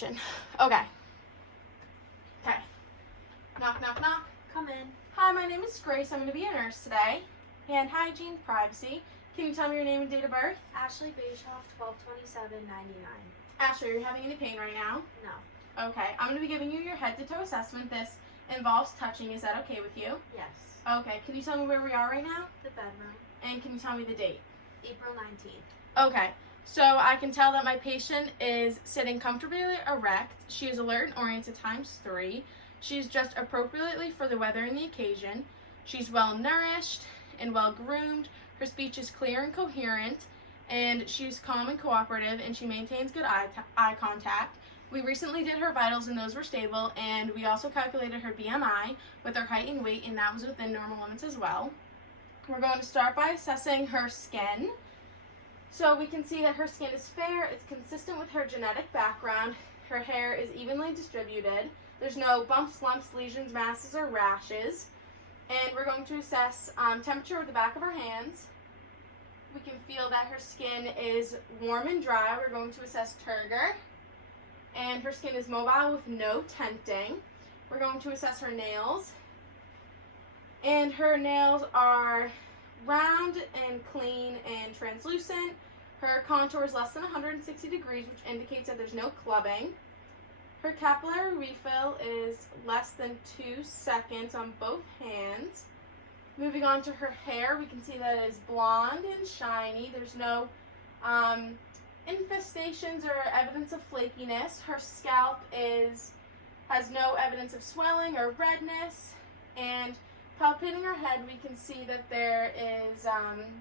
session. Okay. Okay. Knock, knock, knock. Come in. Hi, my name is Grace. I'm going to be a nurse today. Hand hygiene, privacy. Can you tell me your name and date of birth? Ashley Bischoff, 12/27/99. Ashley, are you having any pain right now? No. Okay. I'm going to be giving you your head-to-toe assessment. This involves touching. Is that okay with you? Yes. Okay. Can you tell me where we are right now? The bedroom. And can you tell me the date? April 19th. Okay. So I can tell that my patient is sitting comfortably erect. She is alert and oriented ×3. She's dressed appropriately for the weather and the occasion. She's well nourished and well groomed. Her speech is clear and coherent, and she's calm and cooperative, and she maintains good eye contact. We recently did her vitals, and those were stable, and we also calculated her BMI with her height and weight, and that was within normal limits as well. We're going to start by assessing her skin. So we can see that her skin is fair, it's consistent with her genetic background, her hair is evenly distributed, there's no bumps, lumps, lesions, masses, or rashes, and we're going to assess temperature with the back of her hands. We can feel that her skin is warm and dry. We're going to assess turgor, and her skin is mobile with no tenting. We're going to assess her nails, and her nails are round and clean and translucent. Her contour is less than 160 degrees, which indicates that there's no clubbing. Her capillary refill is less than 2 seconds on both hands. Moving on to her hair, we can see that it is blonde and shiny. There's no infestations or evidence of flakiness. Her scalp has no evidence of swelling or redness. And palpating her head, we can see that there is,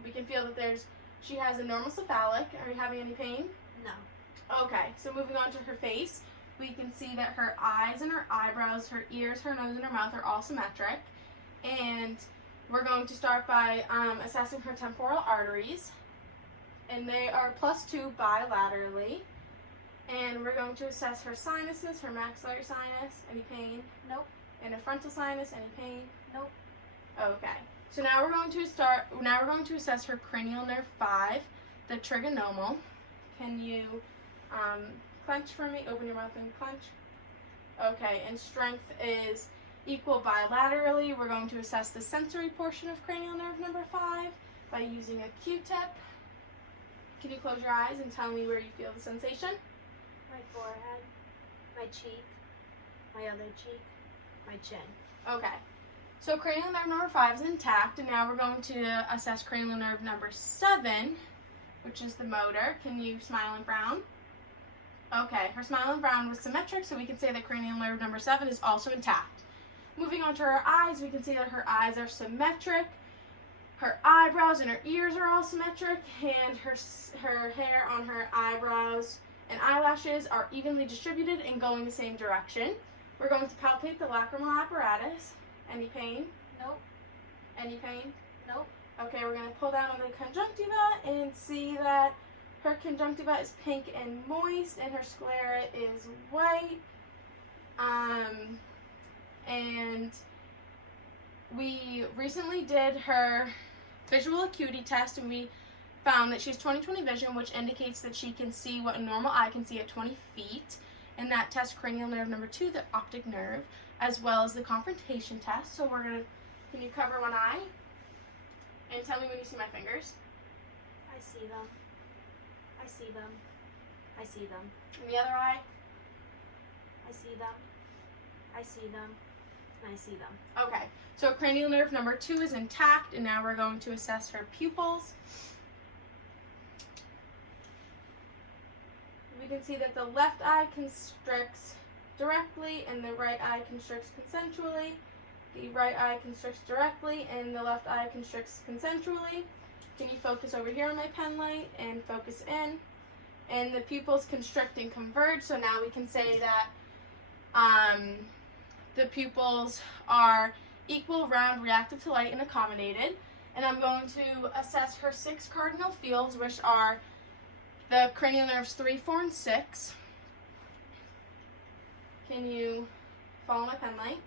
we can feel that she has a normal cephalic. Are you having any pain? No. Okay, so moving on to her face, we can see that her eyes and her eyebrows, her ears, her nose, and her mouth are all symmetric. And we're going to start by assessing her temporal arteries. And they are +2 bilaterally. And we're going to assess her sinuses, her maxillary sinus. Any pain? Nope. And her frontal sinus. Any pain? Nope. Okay. So now we're going to assess her cranial nerve 5, the trigeminal. Can you clench for me? Open your mouth and clench. Okay, and strength is equal bilaterally. We're going to assess the sensory portion of cranial nerve number 5 by using a Q-tip. Can you close your eyes and tell me where you feel the sensation? My forehead, my cheek, my other cheek, my chin. Okay. So cranial nerve number 5 is intact, and now we're going to assess cranial nerve number 7, which is the motor. Can you smile and frown? Okay, her smile and frown was symmetric, so we can say that cranial nerve number 7 is also intact. Moving on to her eyes, we can see that her eyes are symmetric, her eyebrows and her ears are all symmetric, and her hair on her eyebrows and eyelashes are evenly distributed and going the same direction. We're going to palpate the lacrimal apparatus. Any pain? Nope. Any pain? Nope. Okay, we're going to pull down on the conjunctiva and see that her conjunctiva is pink and moist and her sclera is white. And we recently did her visual acuity test, and we found that she has 20/20 vision, which indicates that she can see what a normal eye can see at 20 feet. And that tests cranial nerve number 2, the optic nerve, as well as the confrontation test. So can you cover one eye? And tell me when you see my fingers. I see them. I see them. I see them. And the other eye? I see them. I see them. And I see them. Okay, so cranial nerve number 2 is intact, and now we're going to assess her pupils. We can see that the left eye constricts directly and the right eye constricts consensually. The right eye constricts directly and the left eye constricts consensually. Can you focus over here on my pen light and focus in? And the pupils constrict and converge, so now we can say that the pupils are equal, round, reactive to light, and accommodated. And I'm going to assess her 6 cardinal fields, which are the cranial nerves 3, 4, and 6. Can you follow my pen light?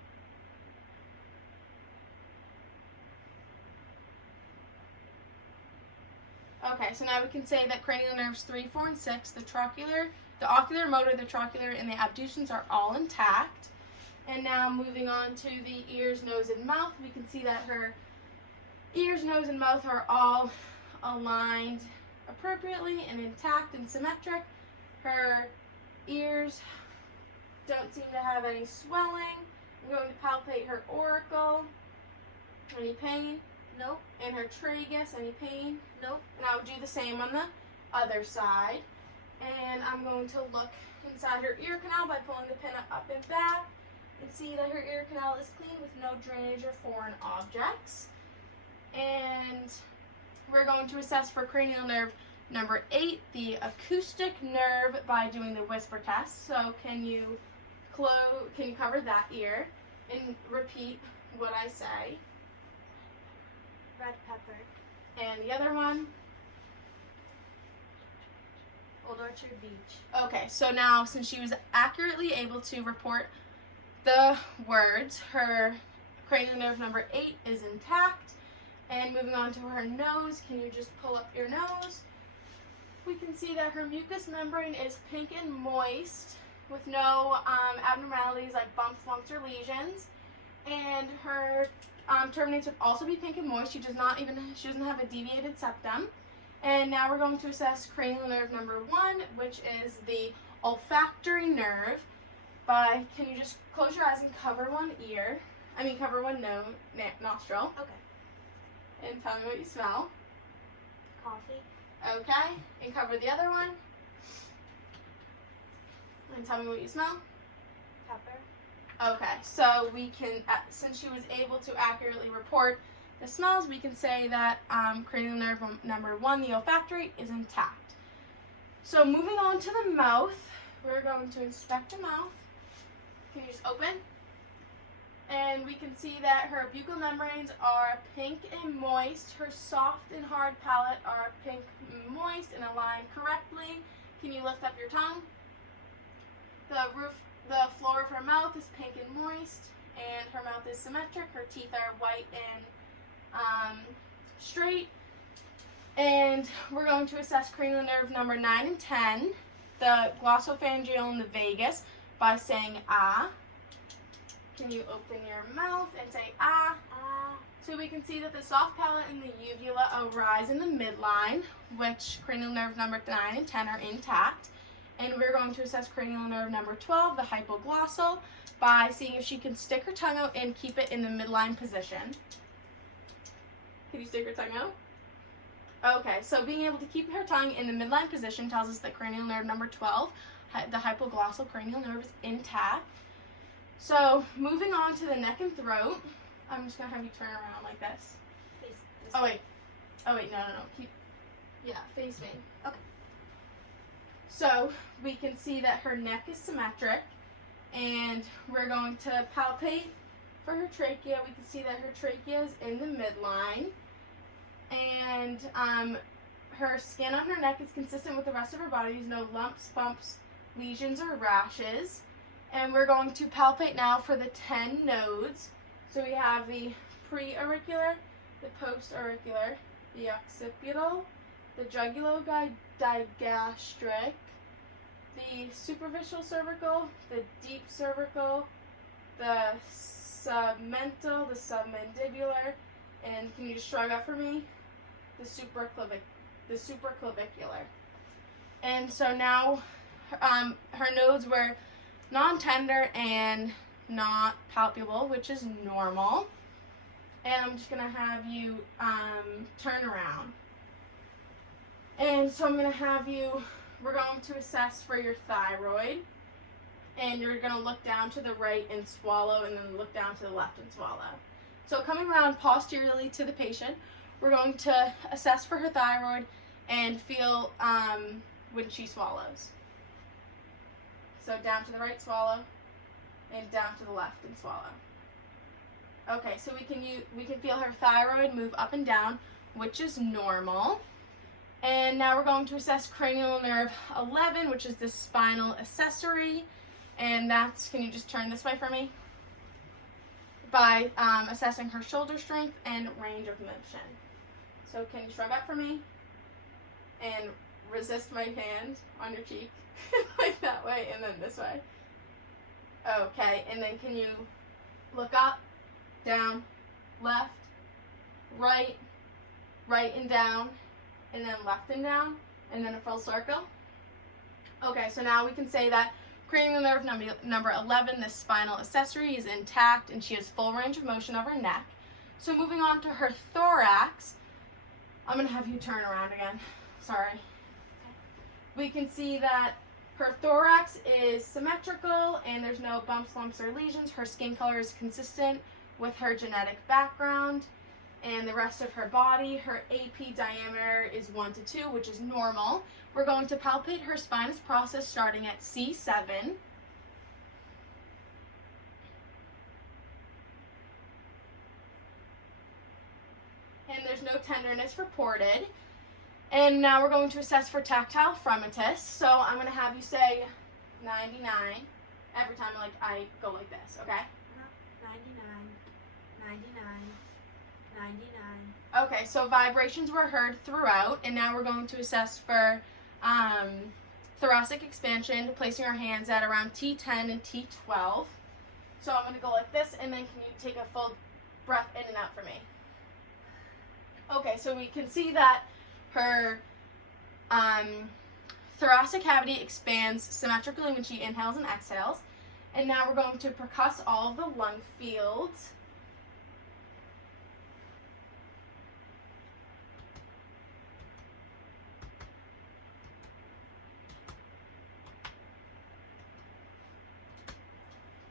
Okay, so now we can say that cranial nerves 3, 4, and 6, the trochlear, The ocular, motor, the trochlear, and the abducens are all intact. And now moving on to the ears, nose, and mouth, we can see that her ears, nose, and mouth are all aligned appropriately and intact and symmetric. Her ears don't seem to have any swelling. I'm going to palpate her auricle. Any pain? Nope. And her tragus, any pain? Nope. And I'll do the same on the other side. And I'm going to look inside her ear canal by pulling the pin up and back and see that her ear canal is clean with no drainage or foreign objects. And we're going to assess for cranial nerve number 8, the acoustic nerve, by doing the whisper test. So can you cover that ear and repeat what I say? Red pepper. And the other one? Old Orchard Beach. Okay, so now since she was accurately able to report the words, her cranial nerve number 8 is intact. And moving on to her nose, can you just pull up your nose? We can see that her mucous membrane is pink and moist with no abnormalities like bumps, lumps, or lesions. And her terminates would also be pink and moist. She doesn't have a deviated septum. And now we're going to assess cranial nerve number 1, which is the olfactory nerve. Can you just close your eyes and cover cover one nostril. Okay. And tell me what you smell. Coffee. Okay. And cover the other one. And tell me what you smell. Pepper. Okay. So we can, since she was able to accurately report the smells, we can say that cranial nerve number 1, the olfactory, is intact. So moving on to the mouth, we're going to inspect the mouth. Can you just open? And we can see that her buccal membranes are pink and moist. Her soft and hard palate are pink and moist and aligned correctly. Can you lift up your tongue? The floor of her mouth is pink and moist, and her mouth is symmetric. Her teeth are white and straight. And we're going to assess cranial nerve number 9 and 10, the glossopharyngeal and the vagus, by saying ah. Can you open your mouth and say ah? Ah. So we can see that the soft palate and the uvula arise in the midline, which cranial nerve number 9 and 10 are intact. And we're going to assess cranial nerve number 12, the hypoglossal, by seeing if she can stick her tongue out and keep it in the midline position. Can you stick her tongue out? Okay, so being able to keep her tongue in the midline position tells us that cranial nerve number 12, the hypoglossal cranial nerve, is intact. So moving on to the neck and throat, I'm just going to have you turn around like this. Face this Oh way. wait, no. Face me. Okay. So we can see that her neck is symmetric, and we're going to palpate for her trachea. We can see that her trachea is in the midline, and her skin on her neck is consistent with the rest of her body. There's no lumps, bumps, lesions, or rashes. And we're going to palpate now for the 10 nodes. So we have the pre-auricular, the post-auricular, the occipital, the jugulo-digastric, the superficial cervical, the deep cervical, the submental, the submandibular, and can you just shrug up for me? The supraclavicular. And so now her nodes were non-tender and not palpable, which is normal. And I'm just going to have you turn around. And so I'm going to have you, we're going to assess for your thyroid. And you're going to look down to the right and swallow, and then look down to the left and swallow. So coming around posteriorly to the patient, we're going to assess for her thyroid and feel when she swallows. So down to the right, swallow, and down to the left and swallow. Okay, so we can feel her thyroid move up and down, which is normal. And now we're going to assess cranial nerve 11, which is the spinal accessory. And that's, can you just turn this way for me? By assessing her shoulder strength and range of motion. So can you shrug up for me? And resist my hand on your cheek, like that way, and then this way. Okay, and then can you look up, down, left, right, right and down, and then left and down, and then a full circle? Okay, so now we can say that cranial nerve number 11, this spinal accessory, is intact and she has full range of motion of her neck. So moving on to her thorax, I'm going to have you turn around again. Sorry. We can see that her thorax is symmetrical and there's no bumps, lumps, or lesions. Her skin color is consistent with her genetic background. And the rest of her body, her AP diameter is 1 to 2, which is normal. We're going to palpate her spinous process starting at C7. And there's no tenderness reported. And now we're going to assess for tactile fremitus. So I'm going to have you say 99 every time I go like this, okay? 99, 99, 99. Okay, so vibrations were heard throughout, and now we're going to assess for thoracic expansion, placing our hands at around T10 and T12. So I'm going to go like this, and then can you take a full breath in and out for me? Okay, so we can see that her thoracic cavity expands symmetrically when she inhales and exhales. And now we're going to percuss all of the lung fields.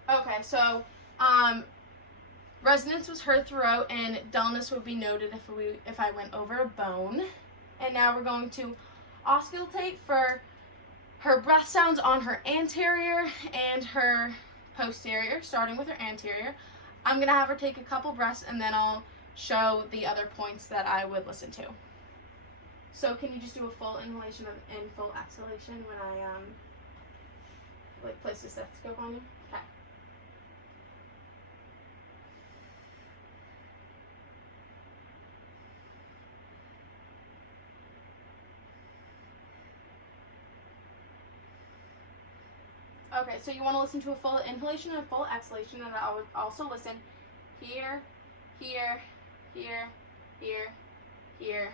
Okay, so resonance was heard throughout, and dullness would be noted if I went over a bone. And now we're going to auscultate for her breath sounds on her anterior and her posterior, starting with her anterior. I'm going to have her take a couple breaths, and then I'll show the other points that I would listen to. So can you just do a full inhalation and full exhalation when I place the stethoscope on you? Okay. Okay, so you want to listen to a full inhalation and a full exhalation, and I would also listen here, here, here, here, here,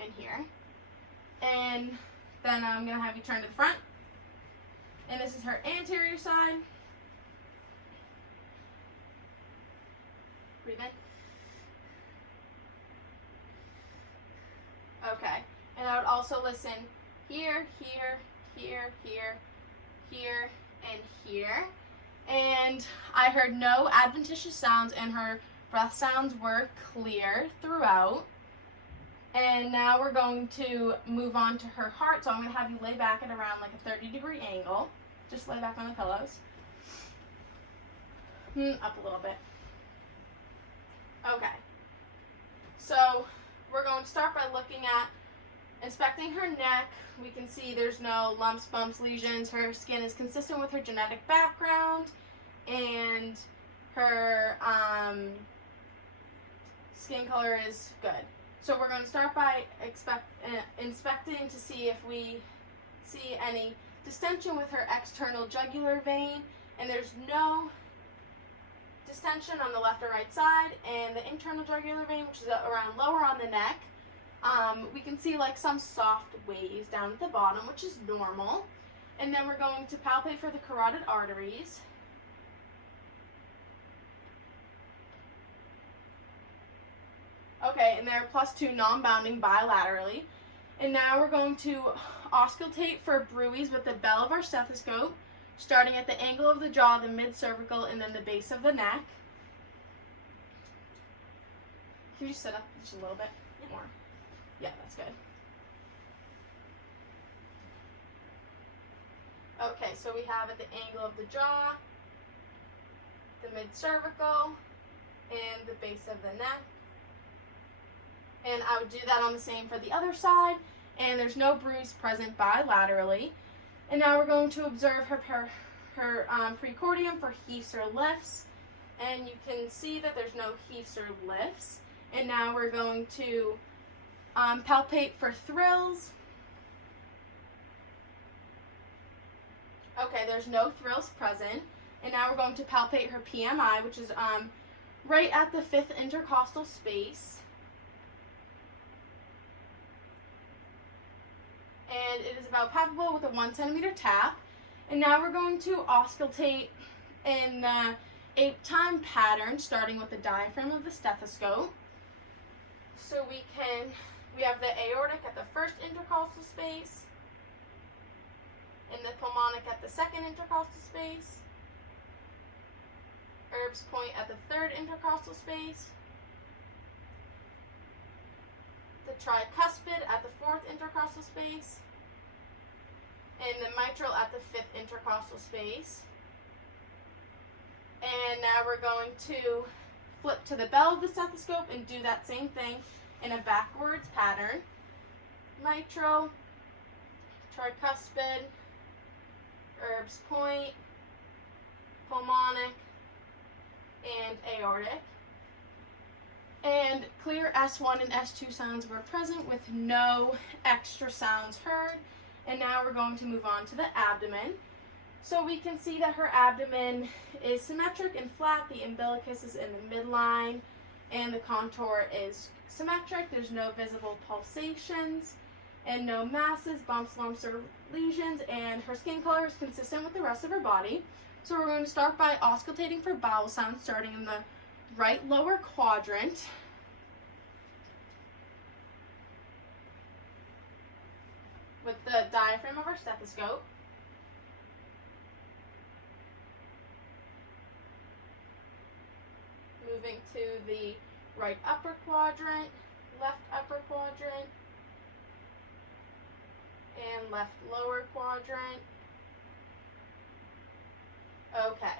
and here. And then I'm going to have you turn to the front. And this is her anterior side. Breathe in. Okay, and I would also listen here, here, here, here, here, and here. And I heard no adventitious sounds, and her breath sounds were clear throughout. And now we're going to move on to her heart. So I'm going to have you lay back at around like a 30-degree angle. Just lay back on the pillows. Up a little bit. Okay. So we're going to start by looking at inspecting her neck. We can see there's no lumps, bumps, lesions. Her skin is consistent with her genetic background, and her skin color is good. So we're going to start by inspecting to see if we see any distension with her external jugular vein, and there's no distension on the left or right side. And the internal jugular vein, which is around lower on the neck, we can see like some soft waves down at the bottom, which is normal. And then we're going to palpate for the carotid arteries. Okay, and they're +2 non-bounding bilaterally. And now we're going to auscultate for bruits with the bell of our stethoscope, starting at the angle of the jaw, the mid-cervical, and then the base of the neck. Can you sit up just a little bit more? Yeah, that's good. Okay, so we have at the angle of the jaw, the mid-cervical, and the base of the neck. And I would do that on the same for the other side. And there's no bruise present bilaterally. And now we're going to observe her precordium for heaves or lifts. And you can see that there's no heaves or lifts. And now we're going to palpate for thrills. Okay, there's no thrills present. And now we're going to palpate her PMI, which is right at the 5th intercostal space. And it is about palpable with a 1 centimeter tap. And now we're going to auscultate in the 8-time pattern, starting with the diaphragm of the stethoscope. So we have the aortic at the 1st intercostal space, and the pulmonic at the 2nd intercostal space, Erb's point at the 3rd intercostal space, the tricuspid at the 4th intercostal space, and the mitral at the 5th intercostal space. And now we're going to flip to the bell of the stethoscope and do that same thing in a backwards pattern. Mitral, tricuspid, Erb's point, pulmonic, and aortic. And clear S1 and S2 sounds were present with no extra sounds heard. And now we're going to move on to the abdomen. So we can see that her abdomen is symmetric and flat. The umbilicus is in the midline, and the contour is symmetric. There's no visible pulsations and no masses, bumps, lumps, or lesions, and her skin color is consistent with the rest of her body. So we're going to start by auscultating for bowel sounds, starting in the right lower quadrant. With the diaphragm of our stethoscope. Moving to the right upper quadrant, left upper quadrant, and left lower quadrant. Okay,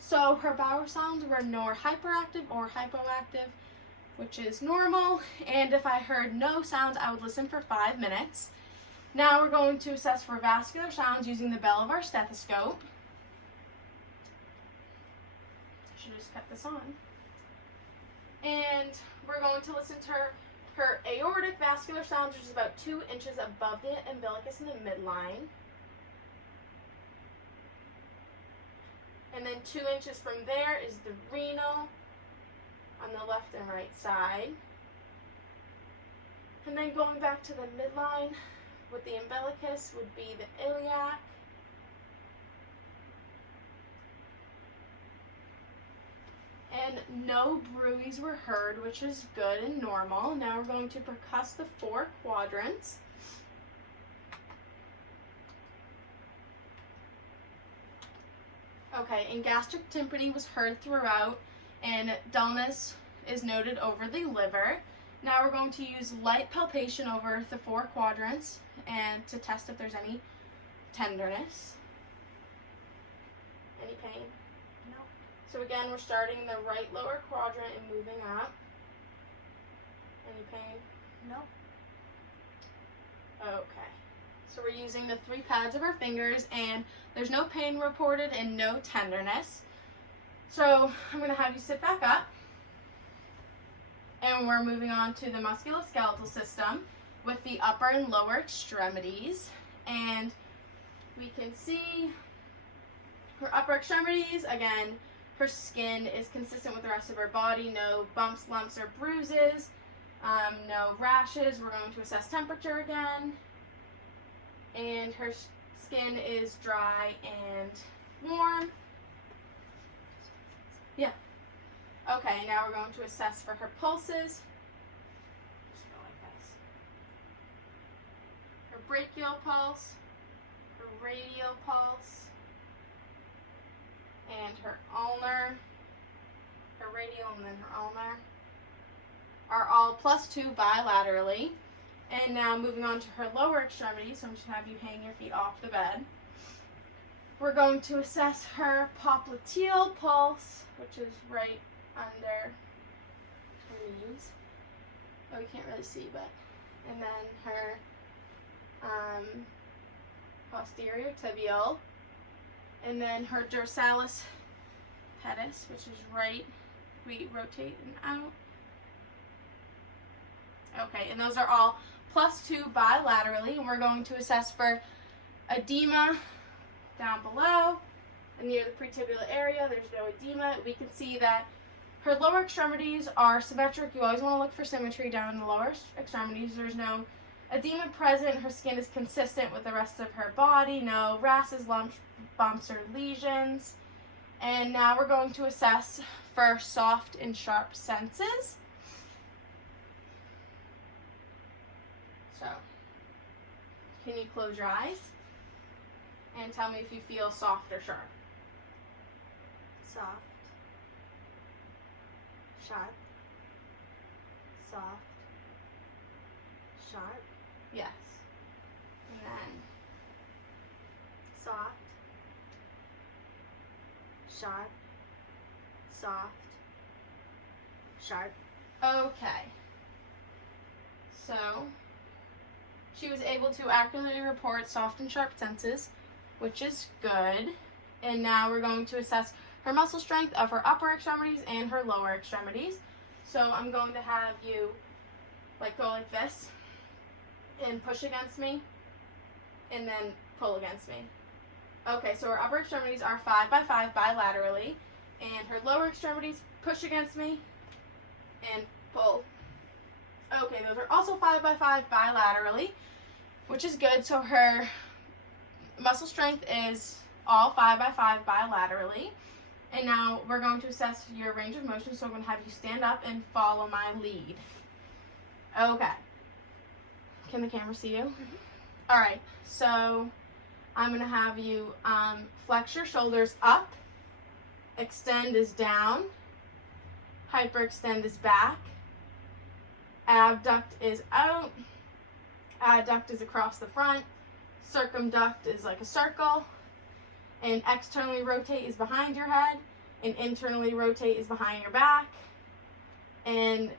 so her bowel sounds were nor hyperactive or hypoactive, which is normal, and if I heard no sounds, I would listen for 5 minutes. Now we're going to assess for vascular sounds using the bell of our stethoscope. I should just cut this on. And we're going to listen to her aortic vascular sounds, which is about 2 inches above the umbilicus in the midline. And then 2 inches from there is the renal on the left and right side. And then going back to the midline with the umbilicus would be the iliac. And no bruits were heard, which is good and normal. Now we're going to percuss the 4 quadrants. Okay, and gastric tympany was heard throughout, and dullness is noted over the liver. Now we're going to use light palpation over the 4 quadrants and to test if there's any tenderness. Any pain? No. So again, we're starting in the right lower quadrant and moving up. Any pain? No. Okay. So we're using the 3 pads of our fingers, and there's no pain reported and no tenderness. So I'm going to have you sit back up. And we're moving on to the musculoskeletal system with the upper and lower extremities. And we can see her upper extremities. Again, her skin is consistent with the rest of her body. No bumps, lumps, or bruises. No rashes. We're going to assess temperature again. And her skin is dry and warm. Yeah. Okay, now we're going to assess for her pulses. Just go like this. Her brachial pulse, her radial pulse, and her ulnar. Her radial and then her ulnar are all +2 bilaterally. And now moving on to her lower extremity, so I'm just going to have you hang your feet off the bed. We're going to assess her popliteal pulse, which is right under her knees. Oh, you can't really see, but. And then her posterior tibial. And then her dorsalis pedis, which is right. We rotate and out. Okay, and those are all +2 bilaterally, and we're going to assess for edema, down below and near the pretibular area. There's no edema. We can see that her lower extremities are symmetric. You always want to look for symmetry down in the lower extremities. There's no edema present. Her skin is consistent with the rest of her body. No rashes, lumps, bumps, or lesions. And now we're going to assess for soft and sharp senses. So, can you close your eyes and tell me if you feel soft or sharp? Soft. Sharp. Soft. Sharp. Yes. And then Soft. Sharp. Soft. Sharp. okay. So, she was able to accurately report soft and sharp senses, which is good. And now we're going to assess her muscle strength of her upper extremities and her lower extremities. So I'm going to have you go like this and push against me and then pull against me. Okay, so her upper extremities are 5 by 5 bilaterally, and her lower extremities push against me and pull. Okay, those are also 5 by 5 bilaterally, which is good. So her muscle strength is all 5 by 5 bilaterally. And now we're going to assess your range of motion, so I'm going to have you stand up and follow my lead. Okay. Can the camera see you? Mm-hmm. All right, so I'm going to have you flex your shoulders up, extend is down, hyperextend is back, abduct is out, adduct is across the front, circumduct is like a circle, and externally rotate is behind your head, and internally rotate is behind your back. And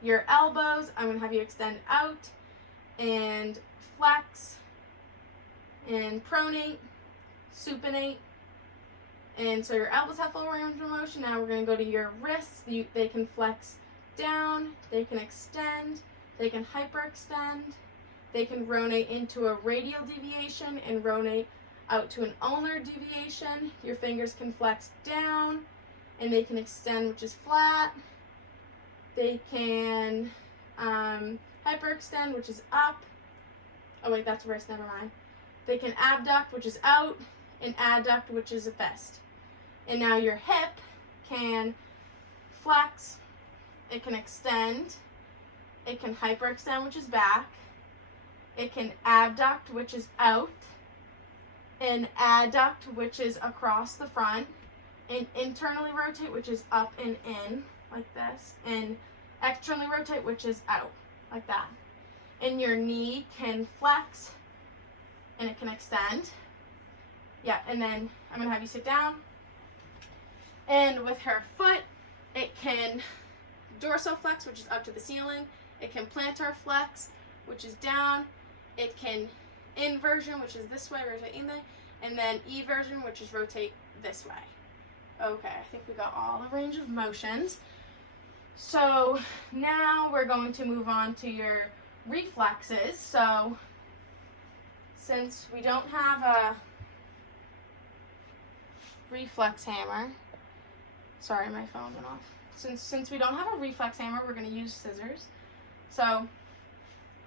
your elbows, I'm going to have you extend out and flex and pronate, supinate. And so your elbows have full range of motion. Now we're going to go to your wrists. They can flex down, they can extend, they can hyperextend, they can ronate into a radial deviation and ronate out to an ulnar deviation. Your fingers can flex down and they can extend, which is flat. They can hyperextend, which is up. Oh wait, that's wrist, never mind. They can abduct, which is out, and adduct, which is a fist. And now your hip can flex, it can extend, it can hyperextend, which is back, it can abduct, which is out, and adduct, which is across the front, and internally rotate, which is up and in, like this, and externally rotate, which is out, like that. And your knee can flex, and it can extend. Yeah, and then I'm going to have you sit down. And with her foot, it can dorsoflex, which is up to the ceiling. It can plantar flex, which is down. It can inversion, which is this way, rotate in there, and then eversion, which is rotate this way. Okay, I think we got all the range of motions. So now we're going to move on to your reflexes. So since we don't have a reflex hammer, sorry, my phone went off. Since we don't have a reflex hammer, we're going to use scissors. So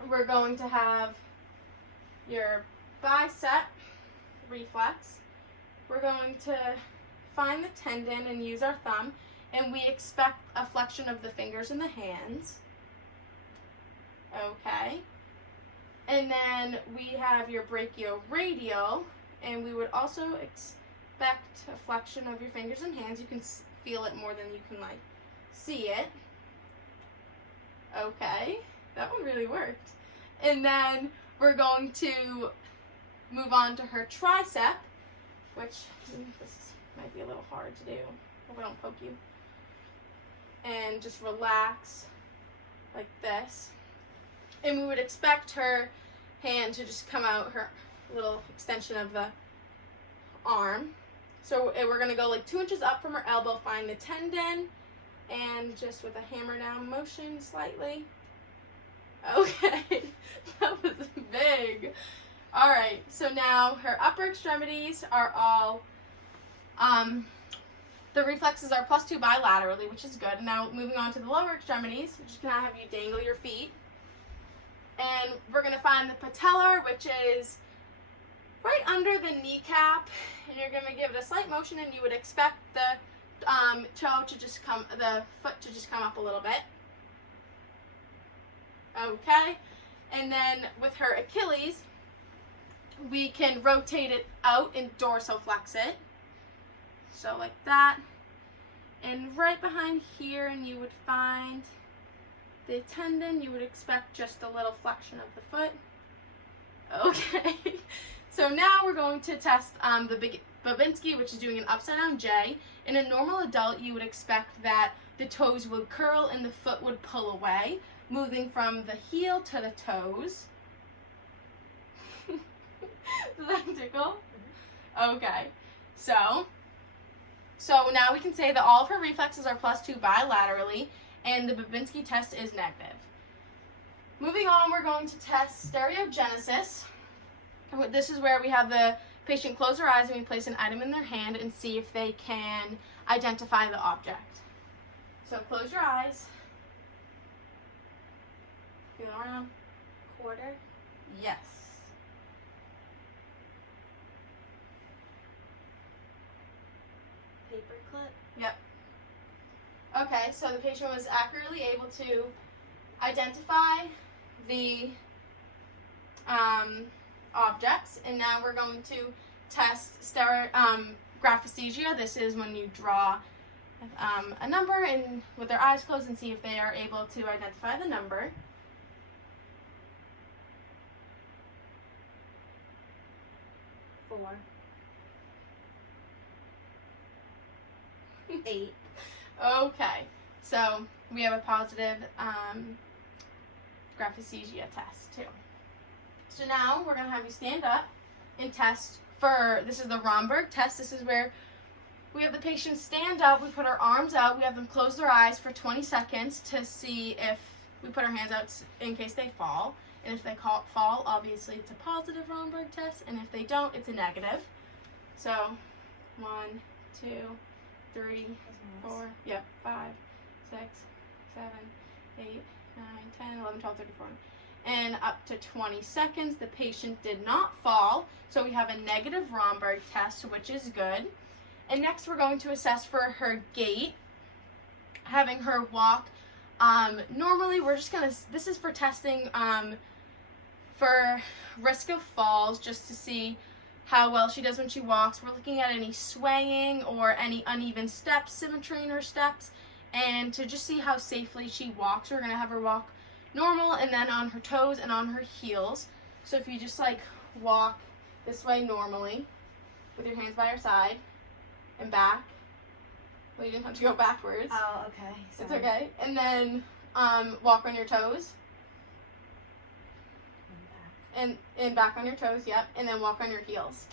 we're going to have your bicep reflex. We're going to find the tendon and use our thumb, and we expect a flexion of the fingers and the hands. Okay. And then we have your brachioradial, and we would also expect a flexion of your fingers and hands. You can feel it more than you can see it. Okay, that one really worked. And then we're going to move on to her tricep, which this might be a little hard to do. Hope I don't poke you. And just relax like this. And we would expect her hand to just come out, her little extension of the arm. So we're going to go 2 inches up from her elbow, find the tendon, and just with a hammer down motion slightly. Okay, that was big. All right, so now her upper extremities are all, the reflexes are +2 bilaterally, which is good. And now moving on to the lower extremities, we're just gonna have you dangle your feet. And we're gonna find the patellar, which is right under the kneecap. And you're gonna give it a slight motion, and you would expect the the foot to just come up a little bit. Okay, and then with her Achilles, we can rotate it out and dorsiflex it. So like that. And right behind here, and you would find the tendon. You would expect just a little flexion of the foot. Okay, so now we're going to test the Babinski, which is doing an upside down J. In a normal adult, you would expect that the toes would curl and the foot would pull away, moving from the heel to the toes. Does that tickle? Okay, so now we can say that all of her reflexes are +2 bilaterally, and the Babinski test is negative. Moving on, we're going to test stereogenesis. This is where we have the patient close their eyes and we place an item in their hand and see if they can identify the object. So close your eyes. Feel around. Quarter. Yes. Paperclip. Yep. Okay, so the patient was accurately able to identify the objects, and now we're going to test graphesthesia. This is when you draw a number and with their eyes closed and see if they are able to identify the number. Four. 8. Okay, so we have a positive graphesthesia test too. So now we're going to have you stand up and test for, this is the Romberg test. This is where we have the patient stand up, we put our arms out, we have them close their eyes for 20 seconds to see if we put our hands out in case they fall. And if they fall, obviously it's a positive Romberg test, and if they don't, it's a negative. So 1, 2, 3, 4, yep, 5, 6, 7, 8, 9, 10, 11, 12, 13, 14. And up to 20 seconds, the patient did not fall. So we have a negative Romberg test, which is good. And next we're going to assess for her gait, having her walk. Normally we're just gonna, this is for testing for risk of falls, just to see how well she does when she walks. We're looking at any swaying or any uneven steps, symmetry in her steps, and to just see how safely she walks. We're gonna have her walk normal and then on her toes and on her heels. So if you just like walk this way normally with your hands by your side and back. Well, you didn't have to go backwards. Oh, okay. It's okay. And then walk on your toes. And back on your toes, yep. And then walk on your heels.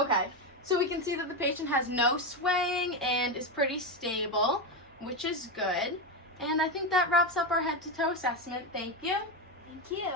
Okay, so we can see that the patient has no swaying and is pretty stable, which is good. And I think that wraps up our head to toe assessment. Thank you. Thank you.